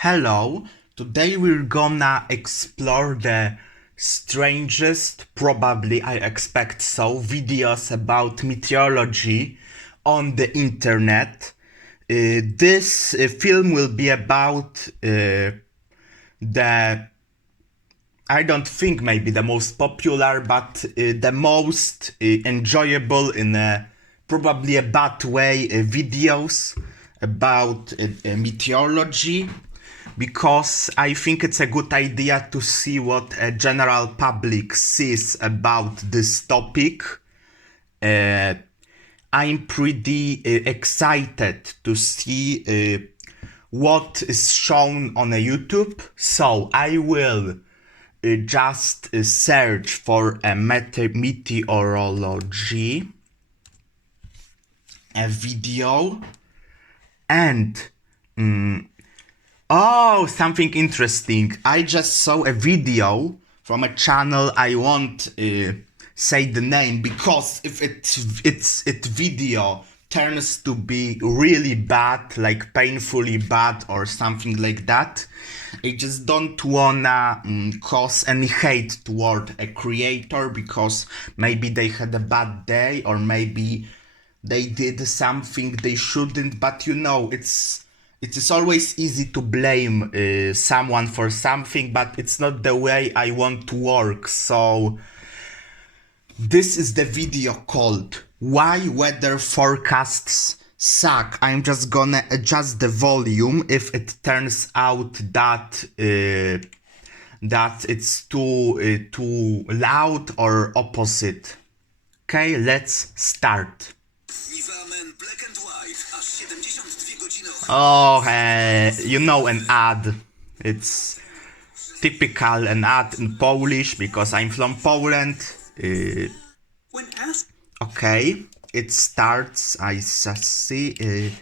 Hello, today we're gonna explore the strangest, probably I expect so, videos about meteorology on the internet. This film will be about the, I don't think maybe the most popular, but the most enjoyable in a probably a bad way videos about meteorology, because I think it's a good idea to see what a general public sees about this topic. I'm pretty excited to see what is shown on a YouTube, so I will just search for a meteorology a video and oh, something interesting. I just saw a video from a channel. I won't say the name, because if it video turns to be really bad, like painfully bad or something like that, I just don't wanna cause any hate toward a creator, because maybe they had a bad day or maybe they did something they shouldn't. But it is always easy to blame someone for something, but it's not the way I want to work. So this is the video called "Why Weather Forecasts Suck." I'm just gonna adjust the volume if it turns out that that it's too loud or opposite. Okay, let's start. Oh, an ad. It's typical an ad in Polish because I'm from Poland. Okay, it starts. I see.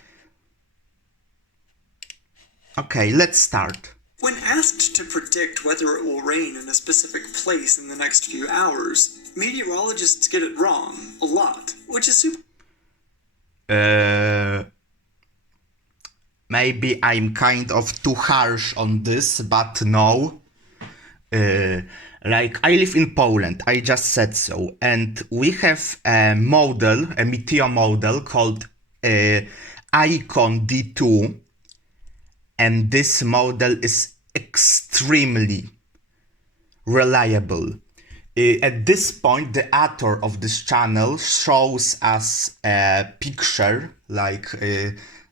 Okay, let's start. When asked to predict whether it will rain in a specific place in the next few hours, meteorologists get it wrong a lot, which is super. Maybe I'm kind of too harsh on this, but no. Like, I live in Poland, I just said so, and we have a model, a meteor model called ICON D2, and this model is extremely reliable. At this point, the author of this channel shows us a picture like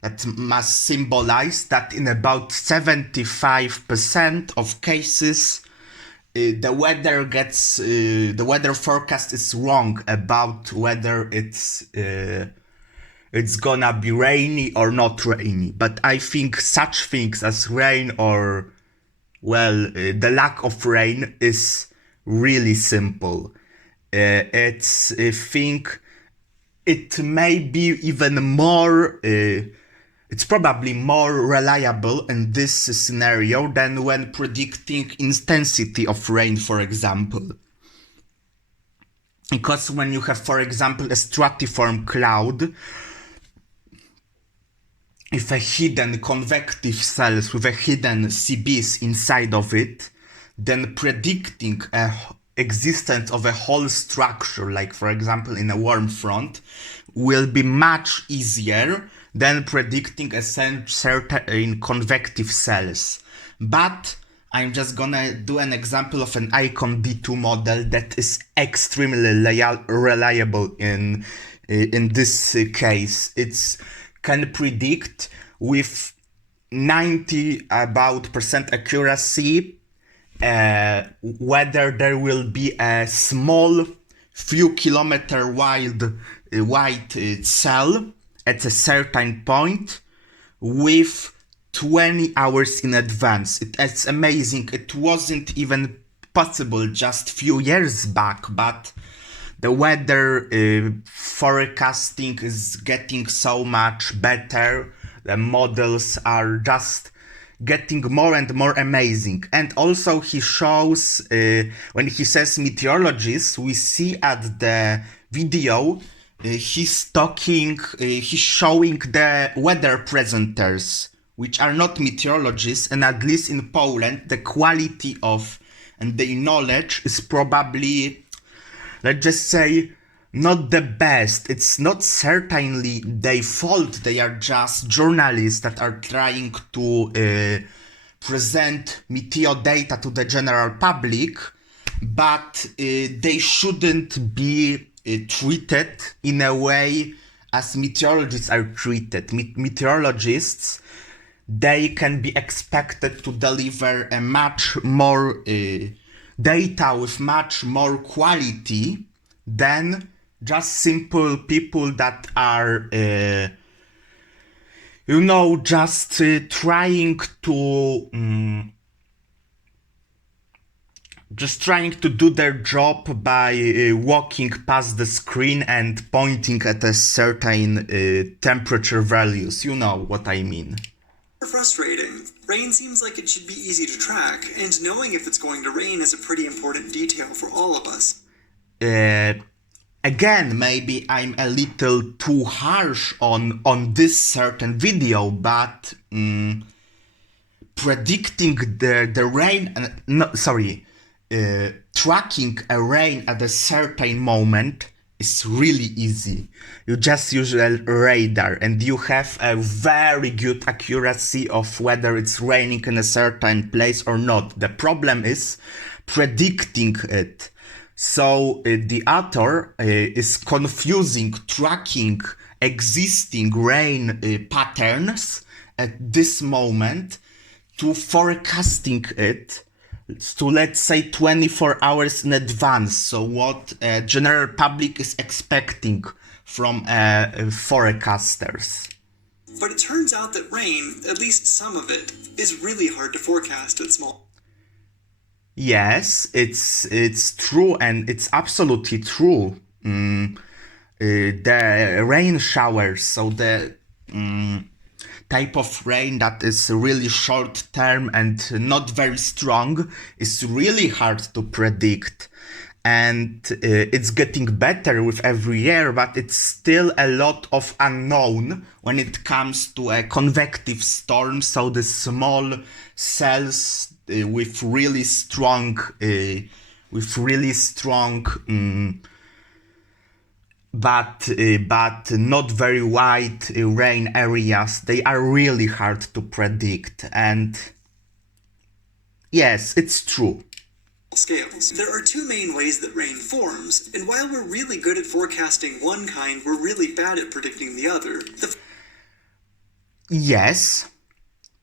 that must symbolize that in about 75% of cases, the weather forecast is wrong about whether it's gonna be rainy or not rainy. But I think such things as rain or, well, the lack of rain is really simple. I think it may be even more. It's probably more reliable in this scenario than when predicting intensity of rain, for example. Because when you have, for example, a stratiform cloud, if a hidden convective cells with a hidden CBs inside of it, then predicting a existence of a whole structure, like for example in a warm front, will be much easier than predicting a certain convective cells. But I'm just gonna do an example of an ICON D2 model that is extremely reliable in this case. It's can predict with 90 about percent accuracy whether there will be a small few kilometer wide cell at a certain point with 20 hours in advance. It's amazing. It wasn't even possible just few years back, but the weather forecasting is getting so much better. The models are just getting more and more amazing. And also he shows, when he says meteorologists, we see at the video, he's showing the weather presenters which are not meteorologists, and at least in Poland, the quality of and their knowledge is probably, let's just say, not the best. It's not certainly their fault. They are just journalists that are trying to present meteor data to the general public, but they shouldn't be treated in a way as meteorologists are treated. Meteorologists, they can be expected to deliver a much more data with much more quality than just simple people that are just trying to do their job by walking past the screen and pointing at a certain temperature values. You know what I mean. Frustrating. Rain seems like it should be easy to track, and knowing if it's going to rain is a pretty important detail for all of us. Again, maybe I'm a little too harsh on this certain video, but predicting the rain, tracking a rain at a certain moment is really easy. You just use a radar and you have a very good accuracy of whether it's raining in a certain place or not. The problem is predicting it. So the author is confusing tracking existing rain patterns at this moment to forecasting it to, let's say, 24 hours in advance. So what general public is expecting from forecasters. But it turns out that rain, at least some of it, is really hard to forecast at small. Yes, it's true, and it's absolutely true. The rain showers, so the type of rain that is really short term and not very strong, is really hard to predict. And it's getting better with every year, but it's still a lot of unknown when it comes to a convective storm. So the small cells with really strong, but not very wide rain areas, they are really hard to predict. And yes, it's true. Scales. There are two main ways that rain forms, and while we're really good at forecasting one kind, we're really bad at predicting the other. Yes,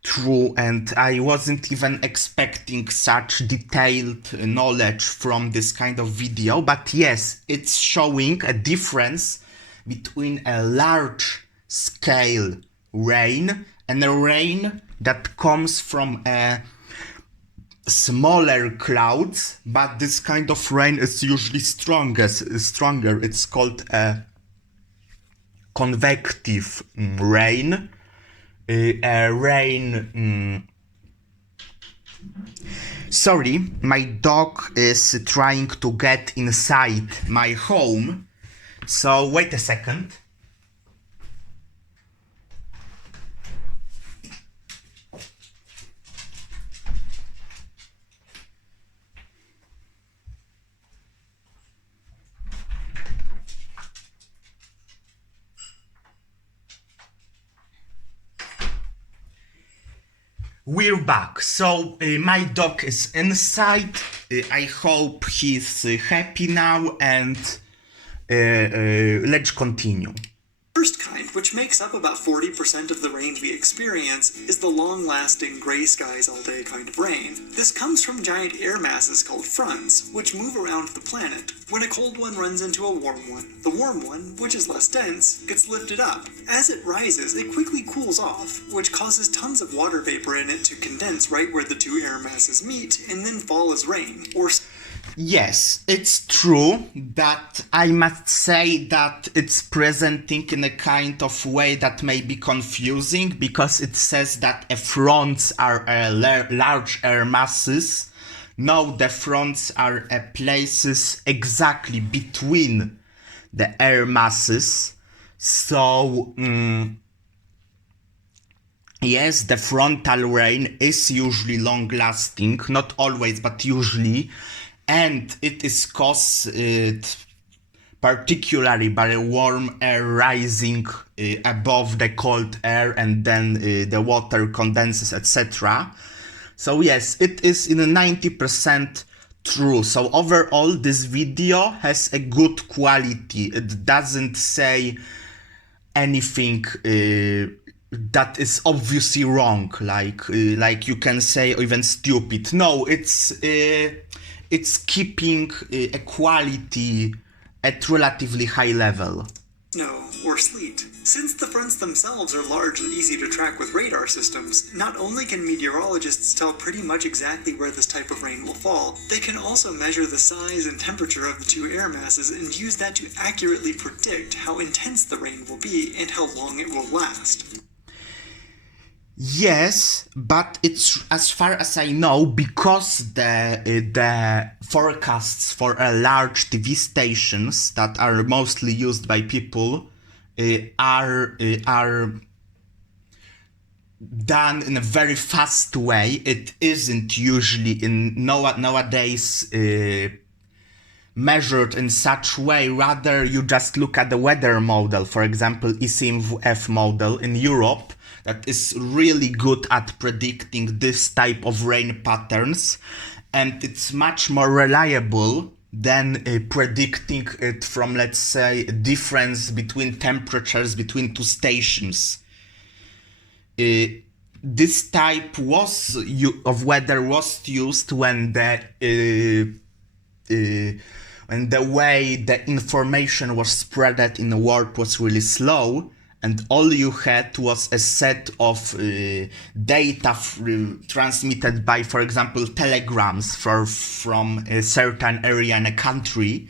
true, and I wasn't even expecting such detailed knowledge from this kind of video, but yes, it's showing a difference between a large scale rain and a rain that comes from a smaller clouds, but this kind of rain is usually stronger. It's called a convective rain. Sorry, my dog is trying to get inside my home, so wait a second. We're back. So my dog is inside. I hope he's happy now, and let's continue. First kind, which makes up about 40% of the rain we experience, is the long-lasting gray skies all day kind of rain. This comes from giant air masses called fronts, which move around the planet. When a cold one runs into a warm one, the warm one, which is less dense, gets lifted up. As it rises, it quickly cools off, which causes tons of water vapor in it to condense right where the two air masses meet, and then fall as rain, or... Yes, it's true that I must say that it's presenting in a kind of way that may be confusing, because it says that fronts are large air masses. No, the fronts are places exactly between the air masses. So yes, the frontal rain is usually long-lasting, not always, but usually, and it is caused particularly by warm air rising above the cold air, and then the water condenses, etc. So yes, it is in a 90% true. So overall, this video has a good quality. It doesn't say anything that is obviously wrong, like you can say, or even stupid. No, it's keeping a quality at relatively high level. Snow or sleet. Since the fronts themselves are large and easy to track with radar systems, not only can meteorologists tell pretty much exactly where this type of rain will fall, they can also measure the size and temperature of the two air masses and use that to accurately predict how intense the rain will be and how long it will last. Yes, but it's, as far as I know, because the forecasts for large TV stations that are mostly used by people are done in a very fast way. It isn't usually nowadays measured in such way. Rather, you just look at the weather model, for example, ECMWF model in Europe, that is really good at predicting this type of rain patterns, and it's much more reliable than predicting it from, let's say, a difference between temperatures between two stations. This type of weather was used when the way the information was spread in the world was really slow, and all you had was a set of data transmitted by, for example, telegrams from a certain area in a country.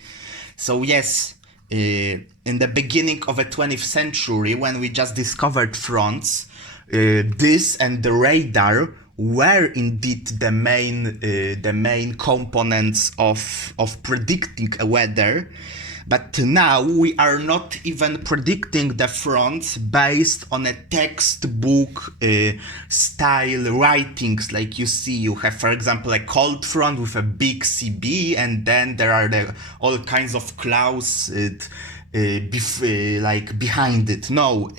So yes, in the beginning of the 20th century, when we just discovered fronts, this and the radar were indeed the main components of predicting a weather. But now we are not even predicting the fronts based on a textbook style writings. Like you see, you have, for example, a cold front with a big CB, and then there are all kinds of clouds like behind it. No,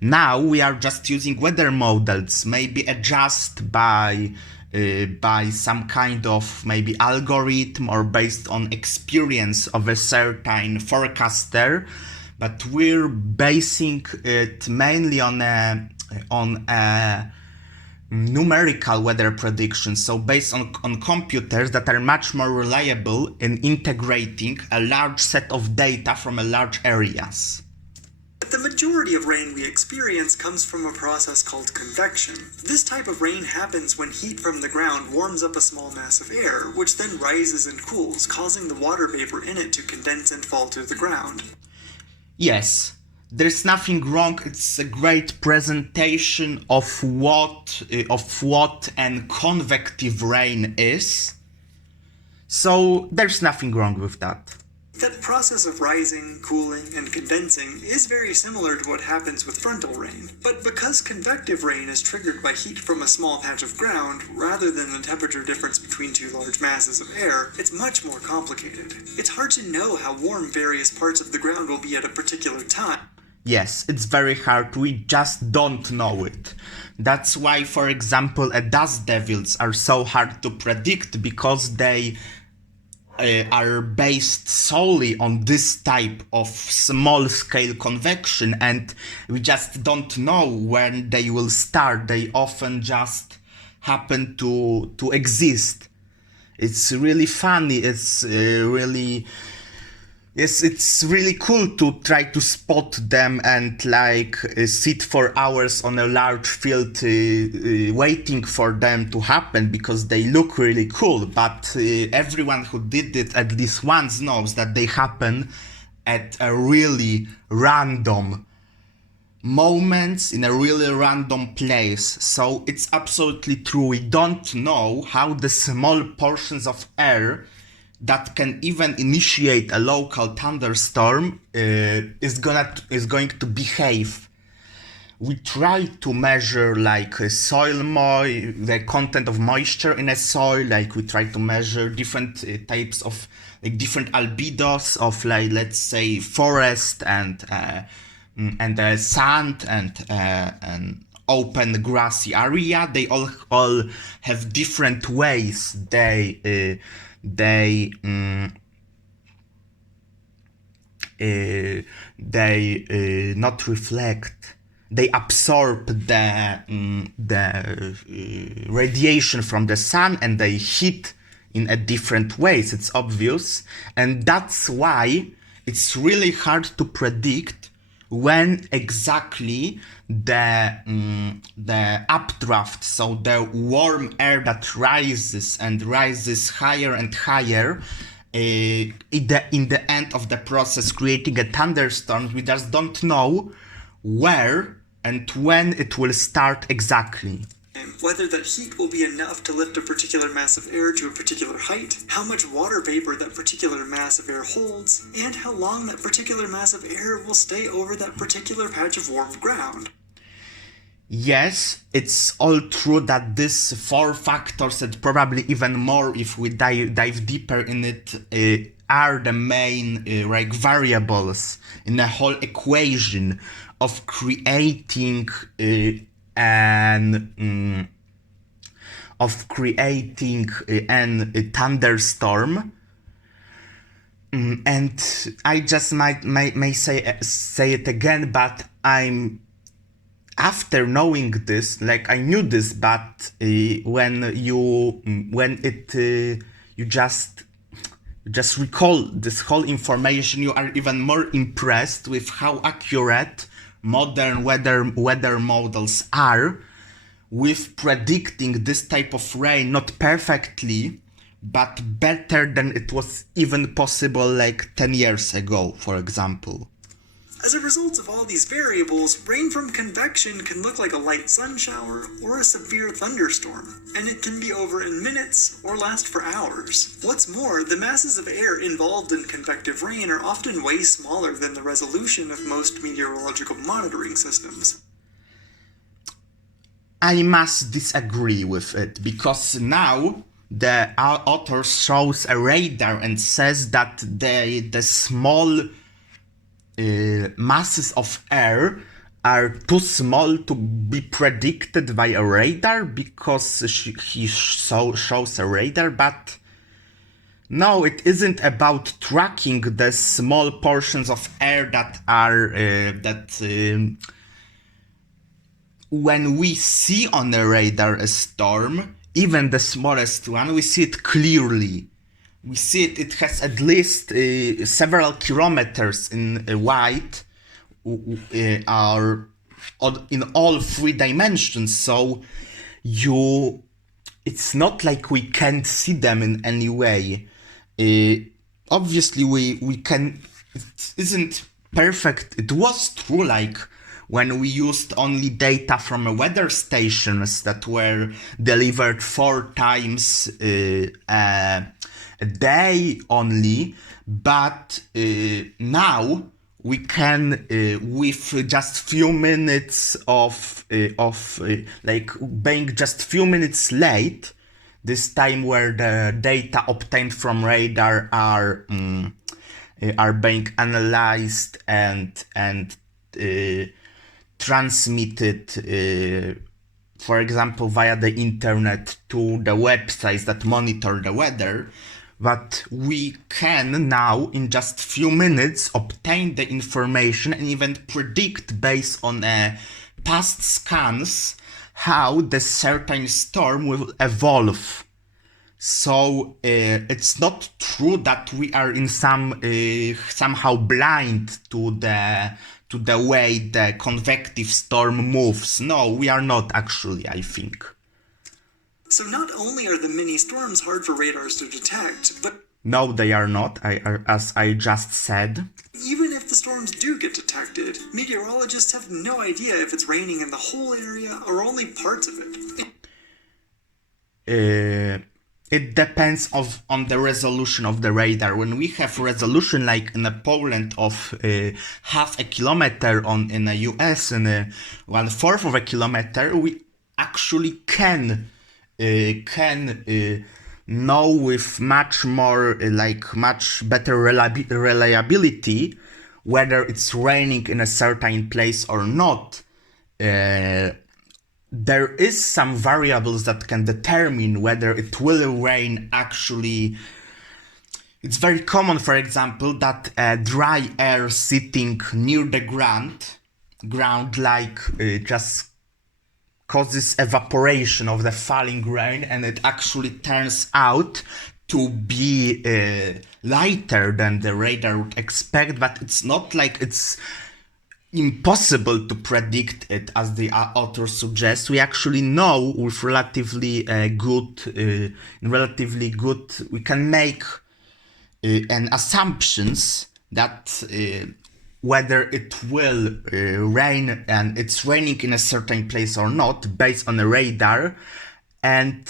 now we are just using weather models, maybe adjusted by some kind of maybe algorithm or based on experience of a certain forecaster, but we're basing it mainly on a numerical weather prediction, so based on computers that are much more reliable in integrating a large set of data from a large areas. The majority of rain we experience comes from a process called convection. This type of rain happens when heat from the ground warms up a small mass of air, which then rises and cools, causing the water vapor in it to condense and fall to the ground. Yes, there's nothing wrong. It's a great presentation of what an convective rain is. So there's nothing wrong with that. That process of rising, cooling, and condensing is very similar to what happens with frontal rain, but because convective rain is triggered by heat from a small patch of ground, rather than the temperature difference between two large masses of air, it's much more complicated. It's hard to know how warm various parts of the ground will be at a particular time. Yes, it's very hard, we just don't know it. That's why, for example, dust devils are so hard to predict, because they are based solely on this type of small-scale convection, and we just don't know when they will start. They often just happen to exist. It's really funny. It's really cool to try to spot them and sit for hours on a large field waiting for them to happen, because they look really cool. But everyone who did it at least once knows that they happen at a really random moments in a really random place. So it's absolutely true. We don't know how the small portions of air that can even initiate a local thunderstorm is going to behave we try to measure like the content of moisture in a soil. Like we try to measure different types of like different albedos of like, let's say, forest and sand and open grassy area. They all have different ways they not reflect. They absorb the radiation from the sun, and they hit in a different ways. It's obvious, and that's why it's really hard to predict when exactly the updraft, so the warm air that rises higher and higher, in the end of the process, creating a thunderstorm. We just don't know where and when it will start exactly. Whether that heat will be enough to lift a particular mass of air to a particular height, how much water vapor that particular mass of air holds, and how long that particular mass of air will stay over that particular patch of warm ground. Yes, it's all true that these 4 factors, and probably even more if we dive deeper in it, are the main variables in the whole equation of creating an thunderstorm. And I just may say it again, but after knowing this, like I knew this, but when you just recall this whole information, you are even more impressed with how accurate modern weather models are with predicting this type of rain, not perfectly, but better than it was even possible like 10 years ago, for example. As a result of all these variables, rain from convection can look like a light sun shower or a severe thunderstorm, and it can be over in minutes or last for hours. What's more, the masses of air involved in convective rain are often way smaller than the resolution of most meteorological monitoring systems. I must disagree with it, because now the author shows a radar and says that the small masses of air are too small to be predicted by a radar, because he shows a radar. But no, it isn't about tracking the small portions of air that are when we see on a radar a storm, even the smallest one, we see it clearly. We see it has at least several kilometers in wide, are in all 3 dimensions. So it's not like we can't see them in any way. Obviously, we can. It isn't perfect. It was true, like when we used only data from weather stations that were delivered 4 times a day only, but now we can with just few minutes of like being just few minutes late, this time where the data obtained from radar are being analyzed and transmitted, for example, via the internet to the websites that monitor the weather. But we can now, in just few minutes, obtain the information and even predict based on past scans how the certain storm will evolve. So it's not true that we are in somehow blind to the way the convective storm moves. No, we are not actually, I think. So not only are the mini storms hard for radars to detect, but no, they are not, as I just said. Even if the storms do get detected, meteorologists have no idea if it's raining in the whole area or only parts of it. it depends on the resolution of the radar. When we have resolution like in a Poland of half a kilometer, in the US in 1/4 of a kilometer, we actually can know with much more much better reliability whether it's raining in a certain place or not. There is some variables that can determine whether it will rain actually. It's very common, for example, that dry air sitting near the ground just causes evaporation of the falling rain, and it actually turns out to be lighter than the radar would expect, but it's not like it's impossible to predict it, as the author suggests. We actually know with relatively good, we can make an assumptions that whether it will rain and it's raining in a certain place or not based on a radar, and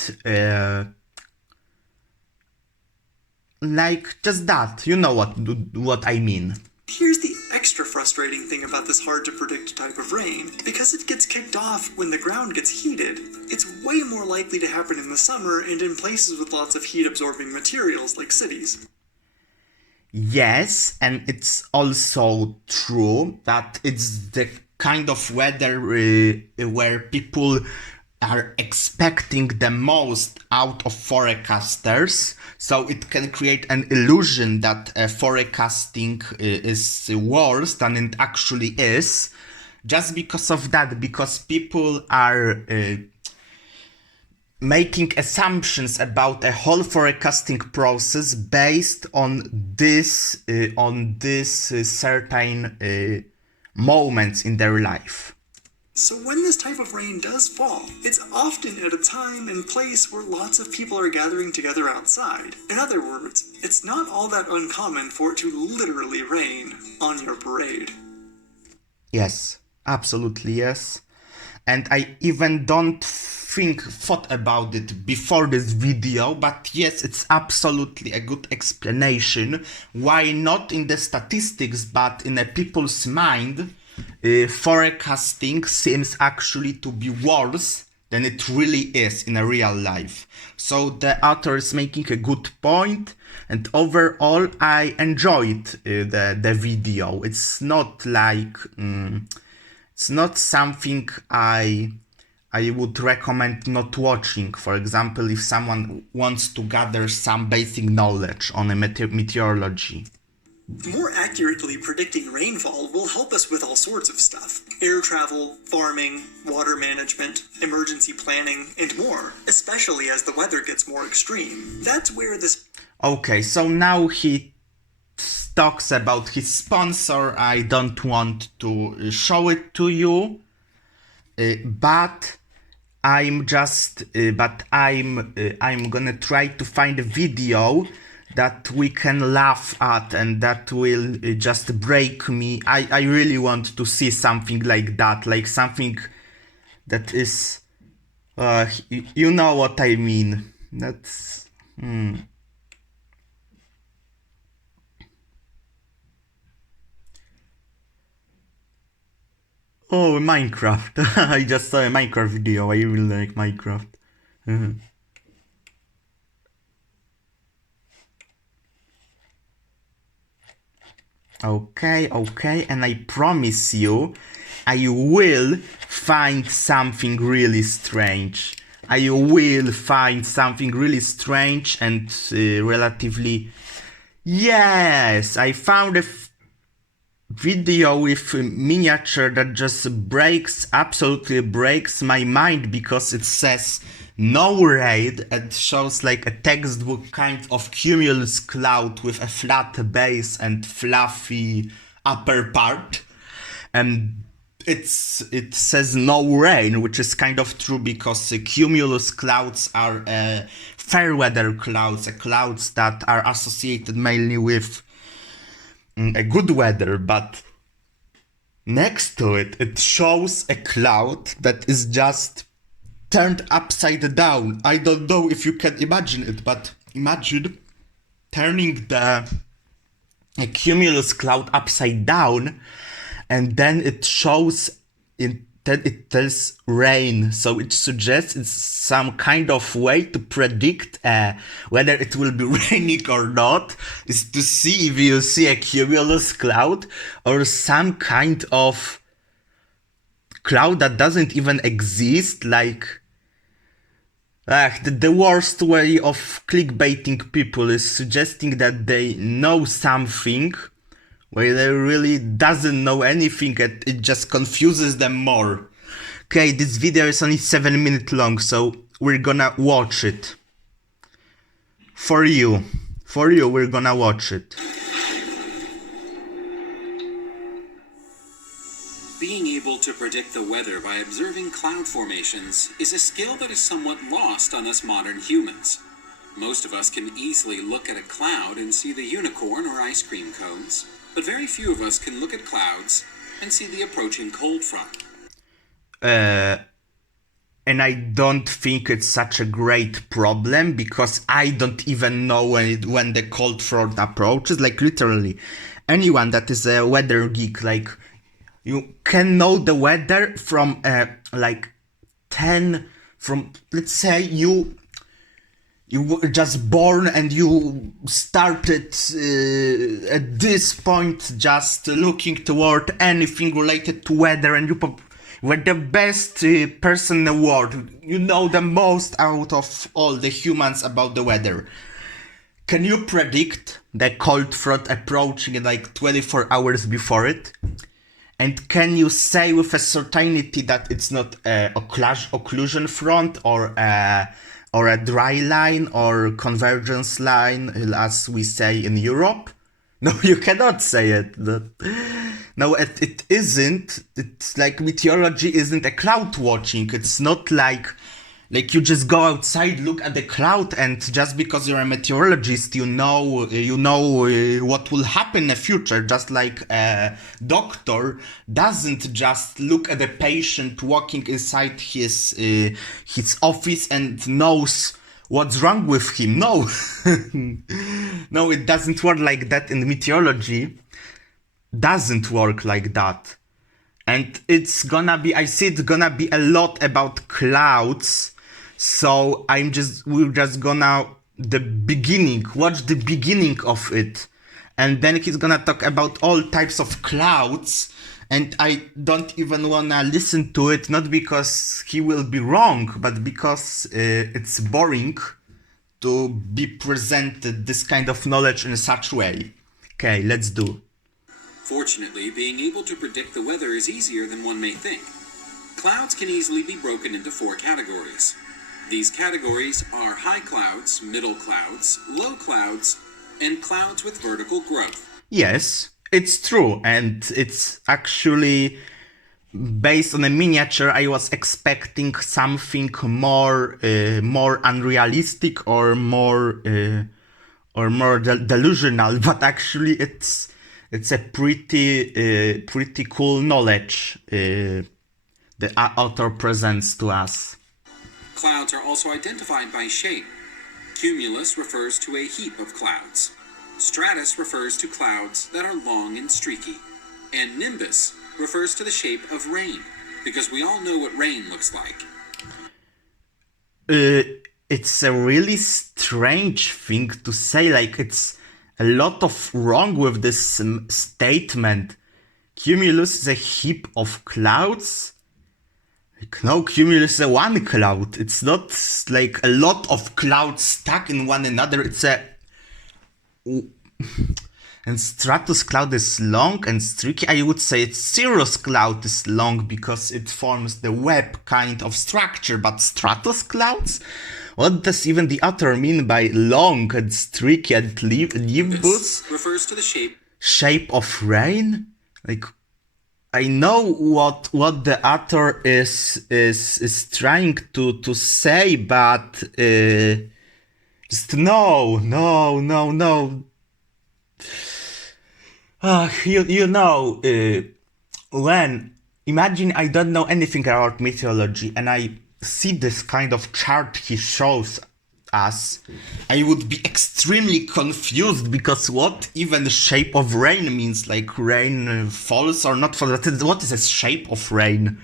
just that, you know what I mean. Here's the extra frustrating thing about this hard to predict type of rain. Because it gets kicked off when the ground gets heated, it's way more likely to happen in the summer and in places with lots of heat absorbing materials like cities. Yes, and it's also true that it's the kind of weather where people are expecting the most out of forecasters, so it can create an illusion that forecasting is worse than it actually is, just because of that, because people are making assumptions about a whole forecasting process based on this certain moments in their life. So when this type of rain does fall, it's often at a time and place where lots of people are gathering together outside. In other words, it's not all that uncommon for it to literally rain on your parade. Yes, absolutely yes. And I even don't thought about it before this video, but yes, it's absolutely a good explanation why not in the statistics but in a people's mind forecasting seems actually to be worse than it really is in a real life. So the author is making a good point, and overall I enjoyed the video. It's not like it's not something I would recommend not watching. For example, if someone wants to gather some basic knowledge on a meteorology. More accurately predicting rainfall will help us with all sorts of stuff. Air travel, farming, water management, emergency planning, and more, especially as the weather gets more extreme. That's where this... Okay, so now he talks about his sponsor. I don't want to show it to you, but I'm gonna try to find a video that we can laugh at and that will just break me. I really want to see something like that, like something that is, you know what I mean. That's, Oh, Minecraft. I just saw a Minecraft video. I really like Minecraft. Okay, and I promise you, I will find something really strange. I will find something really strange and relatively... Yes, I found a video with a miniature that just absolutely breaks my mind, because it says no rain and shows like a textbook kind of cumulus cloud with a flat base and fluffy upper part, and it says no rain, which is kind of true, because cumulus clouds are fair weather clouds, clouds that are associated mainly with a good weather, but next to it, it shows a cloud that is just turned upside down. I don't know if you can imagine it, but imagine turning the cumulus cloud upside down, and then it shows that it tells rain. So it suggests it's some kind of way to predict whether it will be raining or not, is to see if you see a cumulus cloud or some kind of cloud that doesn't even exist, like the worst way of clickbaiting people is suggesting that they know something where they really doesn't know anything, and it just confuses them more. Okay, this video is only 7 minutes long, so we're gonna watch it. For you, we're gonna watch it. Being able to predict the weather by observing cloud formations is a skill that is somewhat lost on us modern humans. Most of us can easily look at a cloud and see the unicorn or ice cream cones, but very few of us can look at clouds and see the approaching cold front. And I don't think it's such a great problem, because I don't even know when the cold front approaches. Like, literally, anyone that is a weather geek, like, you can know the weather from let's say you were just born and you started at this point just looking toward anything related to weather, and you were the best person in the world. You know the most out of all the humans about the weather. Can you predict the cold front approaching in like 24 hours before it? And can you say with a certainty that it's not a occlusion front or a dry line or convergence line, as we say in Europe? No, you cannot say it. No, it isn't. It's like meteorology isn't a cloud watching. It's not like you just go outside, look at the cloud, and just because you're a meteorologist, you know what will happen in the future. Just like a doctor doesn't just look at the patient walking inside his office and knows what's wrong with him. No, no, it doesn't work like that in meteorology. Doesn't work like that. And I see it's gonna be a lot about clouds. So we're just gonna watch the beginning of it. And then he's gonna talk about all types of clouds. And I don't even wanna listen to it, not because he will be wrong, but because it's boring to be presented this kind of knowledge in such way. Okay, let's do. Fortunately, being able to predict the weather is easier than one may think. Clouds can easily be broken into 4 categories. These categories are high clouds, middle clouds, low clouds, and clouds with vertical growth. Yes, it's true, and it's actually based on a miniature. I was expecting something more unrealistic or more delusional, but actually it's a pretty cool knowledge the author presents to us. Clouds are also identified by shape. Cumulus refers to a heap of clouds. Stratus refers to clouds that are long and streaky. And nimbus refers to the shape of rain, because we all know what rain looks like. It's a really strange thing to say, like it's a lot of wrong with this statement. Cumulus is a heap of clouds? Like, no, cumulus is one cloud. It's not like a lot of clouds stuck in one another. It's a... And stratus cloud is long and streaky. I would say cirrus cloud is long because it forms the web kind of structure, but stratus clouds? What does even the author mean by long and streaky and nimbus? Refers to the shape of rain? Like, I know what the author is trying to say, but just no. When imagine I don't know anything about meteorology and I see this kind of chart he shows us, I would be extremely confused, because what even the shape of rain means, like rain falls or not falls. What is a shape of rain?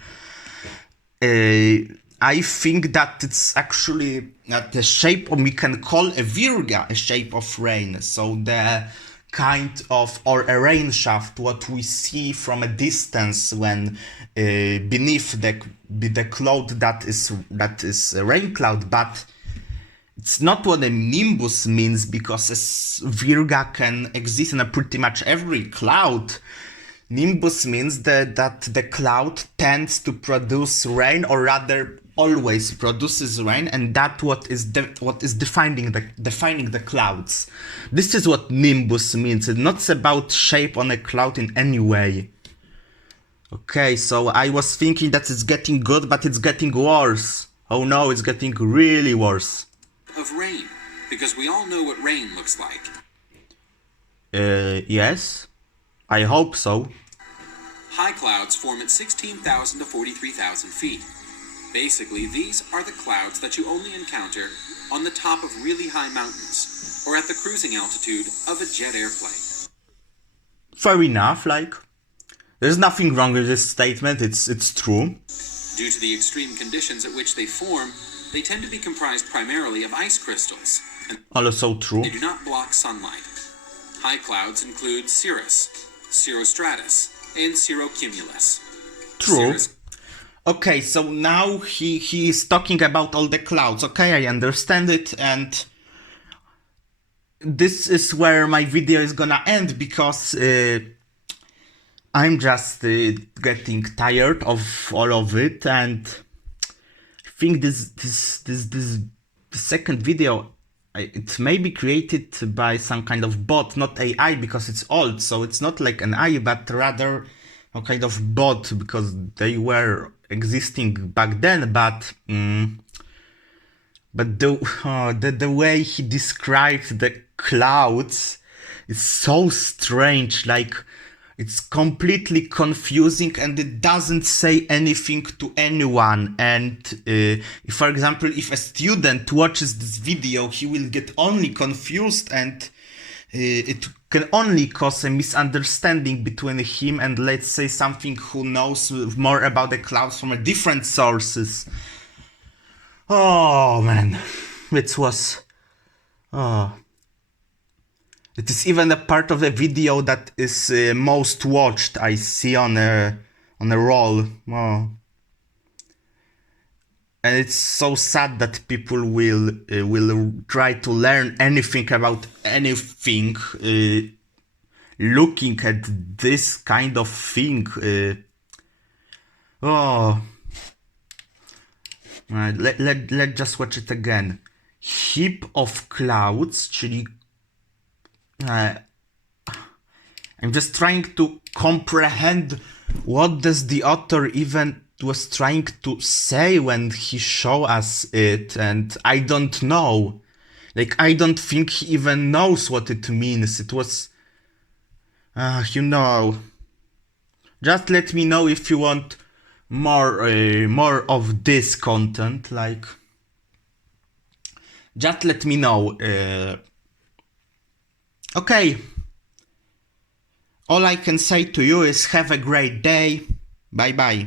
I think that it's actually the shape, or we can call a virga a shape of rain. So the kind of, or a rain shaft, what we see from a distance when beneath the cloud that is a rain cloud, but it's not what a nimbus means, because a virga can exist in a pretty much every cloud. Nimbus means that the cloud tends to produce rain, or rather always produces rain, and that what is defining the clouds. This is what nimbus means. It's not about shape on a cloud in any way. Okay, so I was thinking that it's getting good, but it's getting worse. Oh no, it's getting really worse. Of rain, because we all know what rain looks like. Yes, I hope so. High clouds form at 16,000 to 43,000 feet. Basically, these are the clouds that you only encounter on the top of really high mountains, or at the cruising altitude of a jet airplane. Fair enough, like, there's nothing wrong with this statement, it's true. Due to the extreme conditions at which they form, they tend to be comprised primarily of ice crystals, and Also true. they do not block sunlight. High clouds include cirrus, cirrostratus, and cirrocumulus. True. Cirrus Okay, so now he is talking about all the clouds. Okay, I understand it, and this is where my video is gonna end, because I'm just getting tired of all of it, and I think this second video, it may be created by some kind of bot, not AI, because it's old, so it's not like an AI, but rather a kind of bot, because they were existing back then, but the way he described the clouds is so strange. Like, it's completely confusing, and it doesn't say anything to anyone. And if, for example, if a student watches this video, he will get only confused, and it can only cause a misunderstanding between him and, let's say, something who knows more about the clouds from a different sources. Oh man, it was... Oh. It is even a part of the video that is most watched, I see on a roll. Oh. And it's so sad that people will try to learn anything about anything looking at this kind of thing. Let's just watch it again. Heap of clouds, czyli I'm just trying to comprehend what does the author even was trying to say when he showed us it, and I don't know. Like, I don't think he even knows what it means. It was... Just let me know if you want more of this content, like... Just let me know. Okay. All I can say to you is have a great day. Bye bye.